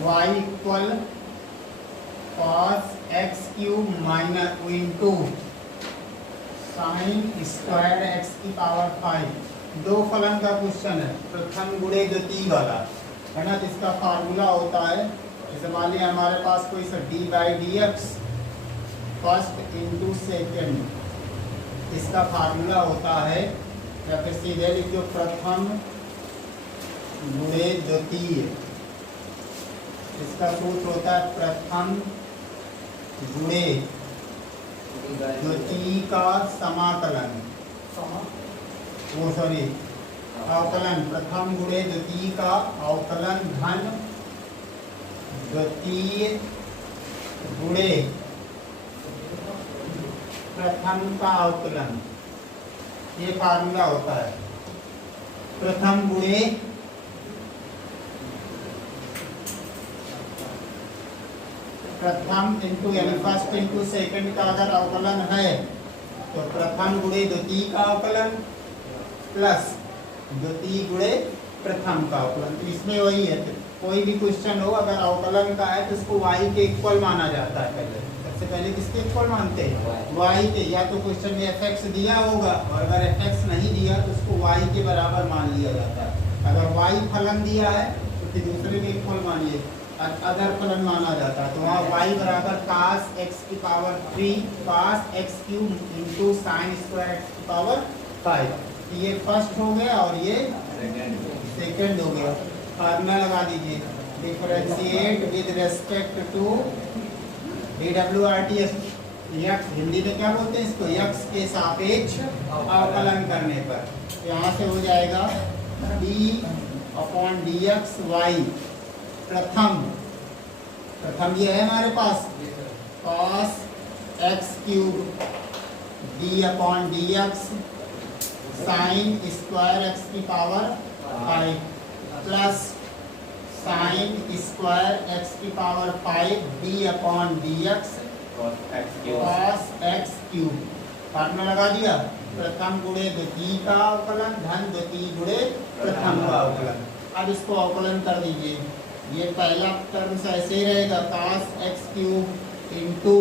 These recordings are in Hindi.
Y equal cos X cube minus into sine square X की पावर 5। दो फलन का क्वेश्चन है, प्रथम गुणे द्वितीय वाला है ना, जिसका फार्मूला होता है, जैसे मान लिया हमारे पास कोई सा D by D x first into second, इसका फार्मूला होता है, या फिर सीधे लिख दो प्रथम गुणे द्वितीय, इसका सूत्र होता है प्रथम गुणे द्वितीय का समाकलन, अवकलन, प्रथम गुणे द्वितीय का अवकलन धन द्वितीय गुणे प्रथम का अवकलन, ये फार्मूला होता है। प्रथम गुणे प्रथम इंटू यानी फर्स्ट इंटू सेकंड का अगर अवकलन है तो प्रथम गुणे द्वितीय का अवकलन प्लस द्वितीय गुणे प्रथम का अवकलन। तो इसमें वही है, तो कोई भी क्वेश्चन हो अगर अवकलन का है तो उसको y के इक्वल माना जाता है। पहले सबसे पहले किसके इक्वल मानते हैं? y के। या तो क्वेश्चन में fx दिया होगा और अगर fx नहीं दिया तो उसको y के बराबर मान लिया जाता है। अगर y फलन दिया है तो फिर दूसरे के इक्वल मानिए, अदर फलन माना जाता है। तो वहाँ y बराबर cos x की power 3 cos x cube into sine square x की पावर 5। ये फर्स्ट हो गया और ये सेकेंड हो गया। फार्मूला लगा दीजिए, differentiate with respect to DWRTS, x Hindi में क्या बोलते हैं इसको, x के सापेक्ष अवकलन करने पर यहाँ से हो जाएगा d/dx y। प्रथम ये है हमारे पास cos x cube d/dx sine square x की power 5 plus sine square x की power 5 d/dx cos x cube. Formula लगा दिया, प्रथम गुणे द्वितीय का अवकलन धन द्वितीय गुणे प्रथम का अवकलन। अब इसको अवकलन कर दीजिए, ये पहला टर्म ऐसे ही रहेगा cos x क्यूब इंटू,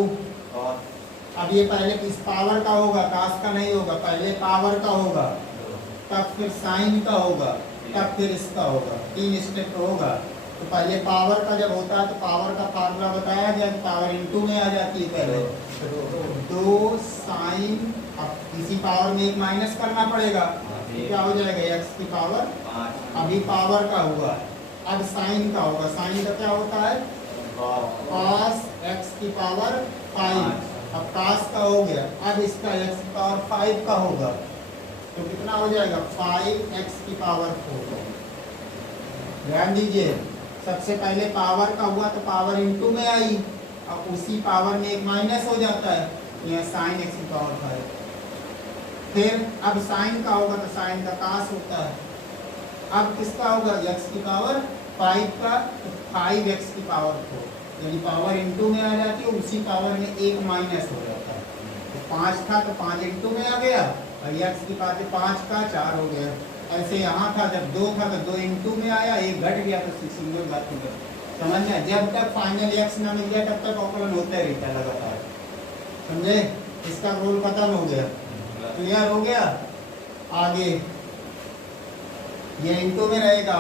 अब ये पहले किस पावर का होगा, cos का नहीं होगा, पहले पावर का होगा, तब फिर साइन का होगा, तब फिर इसका होगा, 3 स्टेप होगा। तो पहले पावर का जब होता है तो पावर का फार्मूला बताया गया, पावर इंटू में आ जाती है पहले 2 साइन, अब इसी पावर में एक माइनस करना पड़ेगा, क्या हो जाएगा x की पावर, अभी पावर का हुआ, अब साइन का होगा, साइन का क्या होता है cos x की पावर 5, अब cos का हो गया, अब इसका x की पावर 5 का होगा, तो कितना हो जाएगा 5x की पावर 4। ध्यान दीजिए, सबसे पहले पावर का हुआ तो पावर इंटू में आई, अब उसी पावर में एक माइनस हो जाता है, यह साइन x की पावर 5। फिर अब साइन का होगा तो साइन का cos होता है, अब किसका होगा x की पावर 5 का, तो 5x की पावर 4, यानी पावर इंटू में आ जाती है, उसी पावर में एक माइनस हो जाता है। तो 5 था तो 5 इंटू में आ गया, और x की पावर 5 का 4 हो गया। ऐसे यहाँ था जब 2 था तो 2 इंटू में आया, एक घट गया तो सिंगल बात हो गया। समझ में, जब तक फाइनल x ना मिल गया तब तक अवकलन होता रहता है लगातार, समझे, इसका रोल खत्म हो गया, क्लियर हो गया। आगे ये इंटू में रहेगा,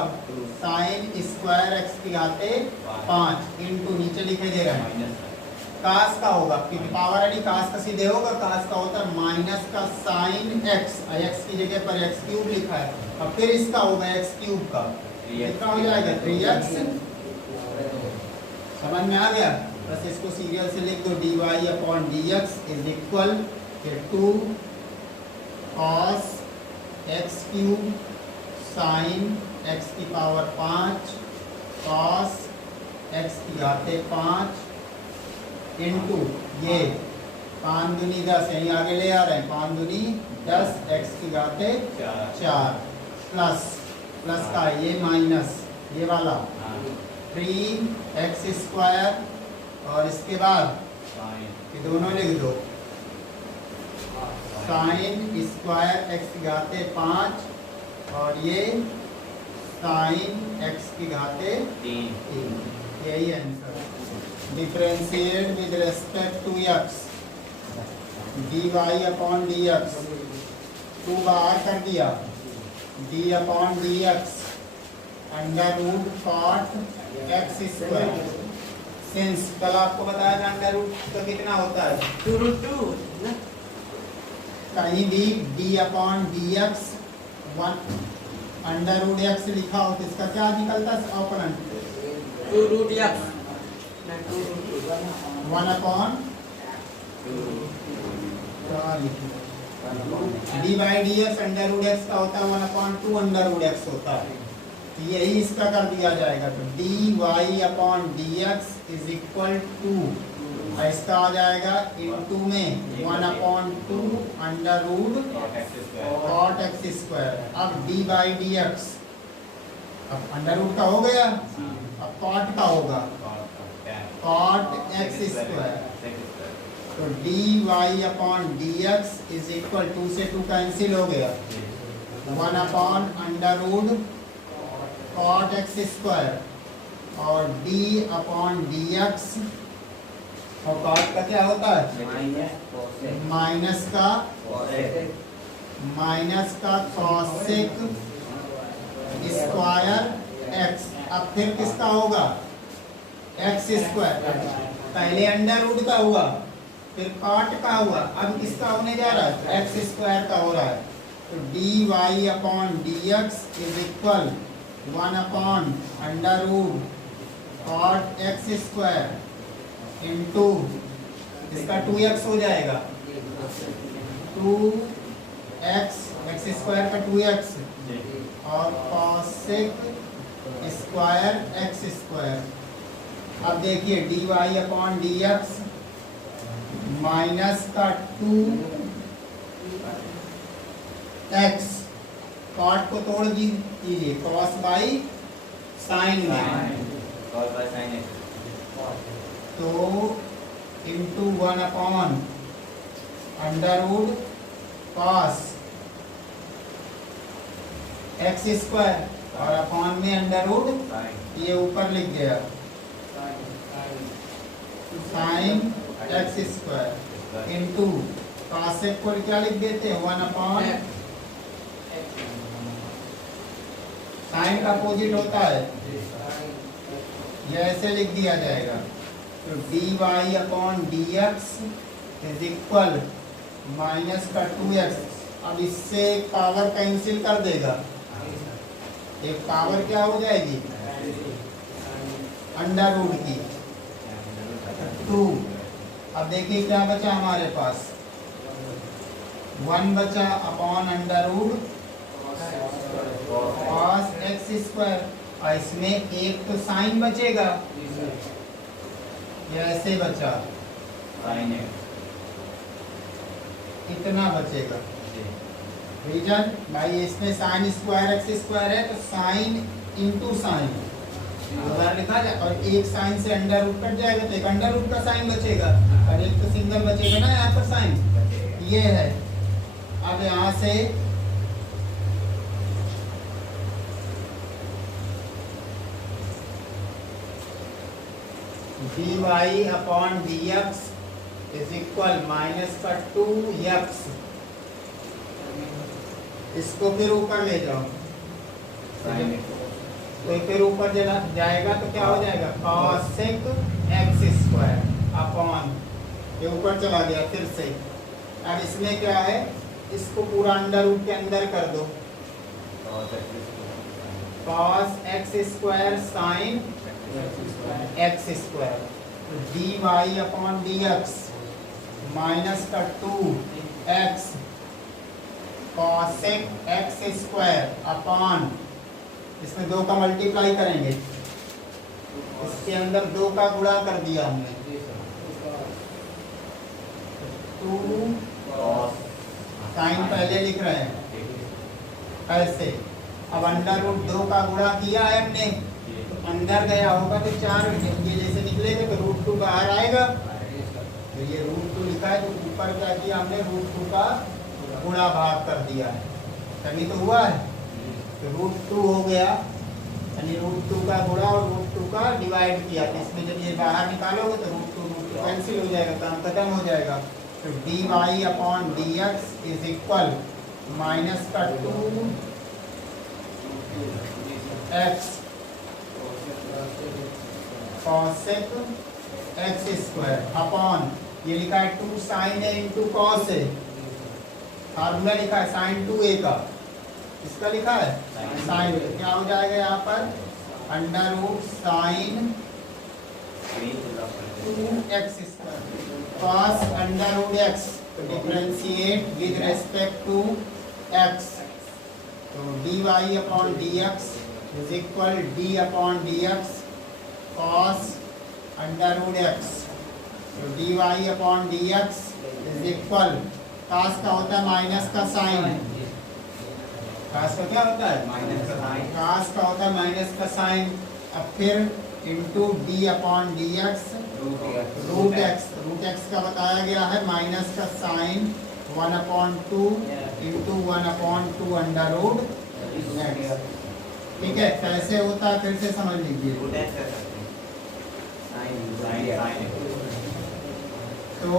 साइन स्क्वायर x की घाते 5 इंटू नीचे लिखे दे रहा है cos का होगा, क्योंकि पावर आईडी cos का सीधे होगा, cos का होता है माइनस का साइन x, x की जगह पर x क्यूब लिखा है, और फिर इसका होगा x क्यूब का, कितना हो जाएगा 3x। समझ में आ गया, बस इसको सीरियल से लिख दो, dy/dx is equal 2 cos x cube sign x की पावर 5 cos x की घाते 5 इंटू ये 5 दूनी 10, यहीं आगे ले आ रहे हैं, 5 दूनी 10 x की घाते 4 प्लस का ये माइनस ये वाला 3x स्क्वायर, और इसके बाद ये दोनों लिख दो, साइन स्क्वायर x की घाते 5 और ये साइन x की घाते 3। यही answer. Differentiate with respect to X, dy upon dx, 2 बाहर कर दिया, d upon dx under root cot X square. Since कल आपको बताया था अंडर रूट तो कितना होता है 2√2 ना, कहीं भी d upon dx 1 under root X लिखा हो तो इसका क्या निकलता है ऑपोनेंट 2√x ना 2√2 1 upon D by D X under root X का होता है 1 अपॉन 2 अंडर रूट एक्स होता है, तो यही इसका कर दिया जाएगा। तो D Y upon D X is equal to, इसका आ जाएगा इनटू में 1 upon 2 under root cot X square. अब डी बाई डी एक्स, अब अंडर रूट का हो गया, अब कॉट का होगा कॉट एक्स स्क्वायर। तो D Y upon D X is equal 2 से 2 कैंसिल हो गया, 1 upon under root cot X square और d अपॉन डी एक्स, और कॉट का क्या होता है माइनस का कॉसेक स्क्वायर एक्स। अब फिर किसका होगा एक्स स्क्वायर, पहले अंडर रूट का हुआ फिर कॉट का हुआ, अब किसका होने जा रहा है एक्स स्क्वायर का हो रहा है। तो D Y upon D X is equal 1 upon under root cot X square into इसका 2x हो जाएगा 2x एक्स स्क्वायर का 2x और कॉसेक स्क्वायर एक्स स्क्वायर। अब देखिए D Y upon D X minus का 2x, कॉट को तोड़ दीजिए कॉस बाई साइन में, तो into 1 upon under root cos X square और अपॉन में अंडर रूट, ये ऊपर लिख गया sine X square into cosec को क्या लिख देते हैं 1 अपॉन साइन का अपोजिट होता है, ये ऐसे लिख दिया जाएगा। तो D Y upon D X is equal minus का 2x। अब इससे पावर कैंसिल कर देगा, एक पावर क्या हो जाएगी अंडर रूट की 2। अब देखिए क्या बचा हमारे पास 1 बचा upon under root cos X square, और इसमें एक तो साइन बचेगा, ये ऐसे बचा इतना बचेगा। रीजन भाई इसमें साइन स्क्वायर एक्स स्क्वायर है तो साइन इंटू साइन उधर लिखा जाए, और एक साइन से अंडर रूट कट जाएगा तो एक अंडर रूट का साइन बचेगा और एक तो सिंगल बचेगा ना यहाँ पर साइन, ये है। अब यहाँ से D Y upon D X is equal minus का 2x, इसको फिर ऊपर ले जाओ तो फिर ऊपर जाएगा तो क्या हो जाएगा कॉसेक एक्स स्क्वायर अपॉन, ये ऊपर चला गया फिर से। अब इसमें क्या है, इसको पूरा अंडर रूट के अंदर कर दो, cos X square sine X square, D Y upon D X minus का 2x cosec x square upon, इसमें 2 का मल्टीप्लाई करेंगे, इसके अंदर 2 का गुणा कर दिया हमने 2 साइन पहले लिख रहे हैं ऐसे। अब अंडर रूट 2 का गुणा किया है हमने, तो अंदर गया होगा तो 4 ये जैसे निकलेगा तो √2 बाहर आएगा, तो ये √2 लिखा है तो ऊपर क्या किया हमने √2 का गुणा भाग कर दिया है, तभी तो हुआ है। तो √2 हो गया, यानी √2 का गुणा और √2 का डिवाइड किया तो इसमें जब ये बाहर निकालोगे तो रूट टू कैंसिल हो जाएगा, काम खत्म हो जाएगा। तो D Y upon D X is equal minus का 2x cosec x square upon ये लिखा है 2 sin a into cos A, formula लिखा है sin 2a का, इसका लिखा है sin a, क्या हो जाएगा यहाँ पर under root sine 2x square cos under root x, तो differentiate with respect to x, तो dy upon dx is equal d upon dx cos under root x, तो dy upon dx is equal, cos का होता है माइनस का साइन, cos का क्या होता है माइनस का साइन, cos का होता है माइनस का साइन, अब फिर into D upon D X root X का बताया गया है माइनस का sine 1/2 into 1/2 under root X. ठीक है, कैसे होता है फिर से समझ लीजिए। रूट एक्स कर सकते हैं, साइन तो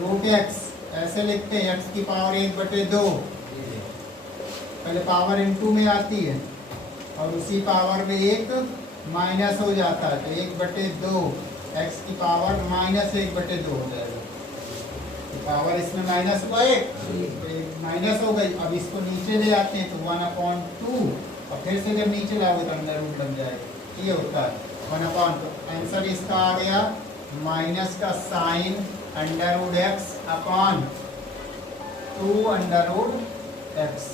रूट एक्स ऐसे लिखते हैं एक्स की पावर 1/2, पहले पावर इनटू में आती है और उसी पावर में एक माइनस हो जाता है, तो 1/2 एक्स की पावर माइनस 1/2 हो जाएगा, तो पावर इसमें माइनस हुआ एक माइनस हो गई। अब इसको नीचे ले आते हैं तो 1/2 और फिर से जब नीचे लाओगे तो अंडर रूट बन जाएगा, ये होता है 1/2। आंसर इसका आ गया माइनस का sine under root X upon 2 under root x.